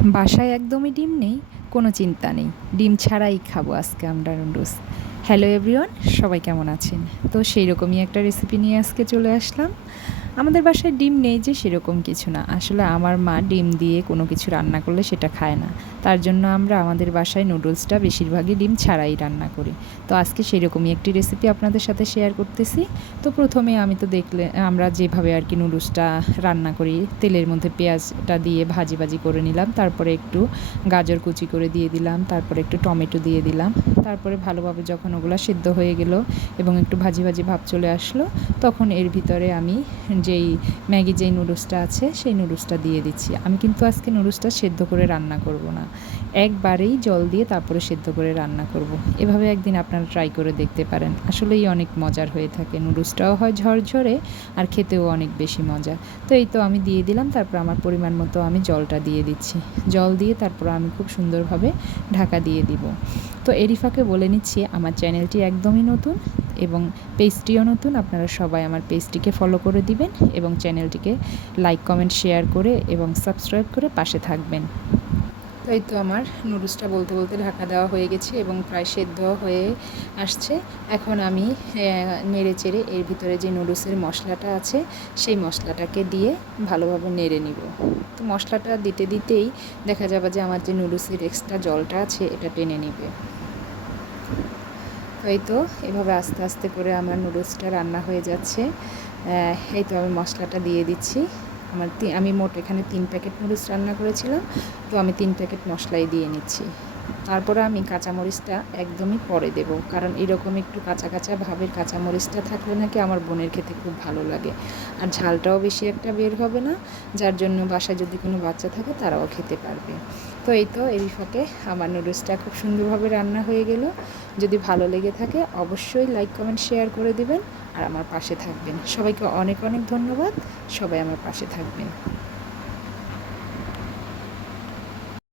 বাসায় একদমই ডিম নেই, কোনো চিন্তা নেই। ডিম ছাড়াই খাবো আজকে আমরা নুডলস। হ্যালো এভরিওয়ান, সবাই কেমন আছেন? তো সেই রকমই একটা রেসিপি নিয়ে আজকে চলে আসলাম। আমাদের বাসায় ডিম নেই যে সেরকম কিছু না। আসলে আমার মা ডিম দিয়ে কোনো কিছু রান্না করলে সেটা খায় না। তার জন্য আমরা আমাদের বাসায় নুডলসটা বেশিরভাগই ডিম ছাড়াই রান্না করি। তো আজকে সেরকমই একটি রেসিপি আপনাদের সাথে শেয়ার করতেছি। তো প্রথমে আমি তো আমরা যেভাবে আর কি নুডলসটা রান্না করি, তেলের মধ্যে পেঁয়াজটা দিয়ে ভাজি করে নিলাম। তারপরে একটু গাজর কুচি করে দিয়ে দিলাম, তারপরে একটু টমেটো দিয়ে দিলাম। তারপরে ভালোভাবে যখন ওগুলো সিদ্ধ হয়ে গেল এবং একটু ভাজি ভাব চলে আসলো, তখন এর ভিতরে আমি যেই নুডলসটা আছে সেই নুডলসটা দিয়ে দিচ্ছি। আমি কিন্তু আজকে নুডলসটা সেদ্ধ করে রান্না করব না, একবারেই জল দিয়ে তারপরে সেদ্ধ করে রান্না করব। এভাবে একদিন আপনারা ট্রাই করে দেখতে পারেন, আসলেই অনেক মজার হয়ে থাকে। নুডলসটাও হয় ঝরঝরে আর খেতেও অনেক বেশি মজা। তো এই তো আমি দিয়ে দিলাম, তারপর আমার পরিমাণ মতো আমি জলটা দিয়ে দিচ্ছি। জল দিয়ে তারপর আমি খুব সুন্দরভাবে ঢাকা দিয়ে দিব। তো এরই ফাঁকে বলে নিচ্ছি, আমার চ্যানেলটি একদমই নতুন এবং পেজটিও নতুন। আপনারা সবাই আমার পেজটিকে ফলো করে দিবেন এবং চ্যানেলটিকে লাইক কমেন্ট শেয়ার করে এবং সাবস্ক্রাইব করে পাশে থাকবেন। তো এই তো আমার নুডলসটা বলতে ঢাকা দেওয়া হয়ে গেছে এবং প্রায় সেদ্ধ হয়ে আসছে। এখন আমি নেড়ে চেড়ে এর ভিতরে যে নুডলসের মশলাটা আছে সেই মশলাটাকে দিয়ে ভালোভাবে নেড়ে নিব। তো মশলাটা দিতেই দেখা যাবে যে আমার যে নুডলসের এক্সট্রা জলটা আছে এটা টেনে নেবে। তো এই তো এভাবে আস্তে আস্তে করে আমার নুডলসটা রান্না হয়ে যাচ্ছে। এই তো আমি মশলাটা দিয়ে দিচ্ছি। আমি মোট এখানে 3 প্যাকেট নুডলস রান্না করেছিলাম, তো আমি 3 প্যাকেট মশলাই দিয়ে নিচ্ছি। তারপরে আমি কাঁচামরিচটা একদমই পরে দেব, কারণ এরকম একটু কাঁচা ভাবের কাঁচামরিচটা থাকলে নাকি আমার বোনের খেতে খুব ভালো লাগে। আর ঝালটাও বেশি একটা বের হবে না, যার জন্য বাসায় যদি কোনো বাচ্চা থাকে তারাও খেতে পারবে। তো এই তো এরই ফাঁকে আমার নুডলসটা খুব সুন্দরভাবে রান্না হয়ে গেল। যদি ভালো লেগে থাকে অবশ্যই লাইক কমেন্ট শেয়ার করে দিবেন আর আমার পাশে থাকবেন। সবাইকে অনেক ধন্যবাদ। সবাই আমার পাশে থাকবেন।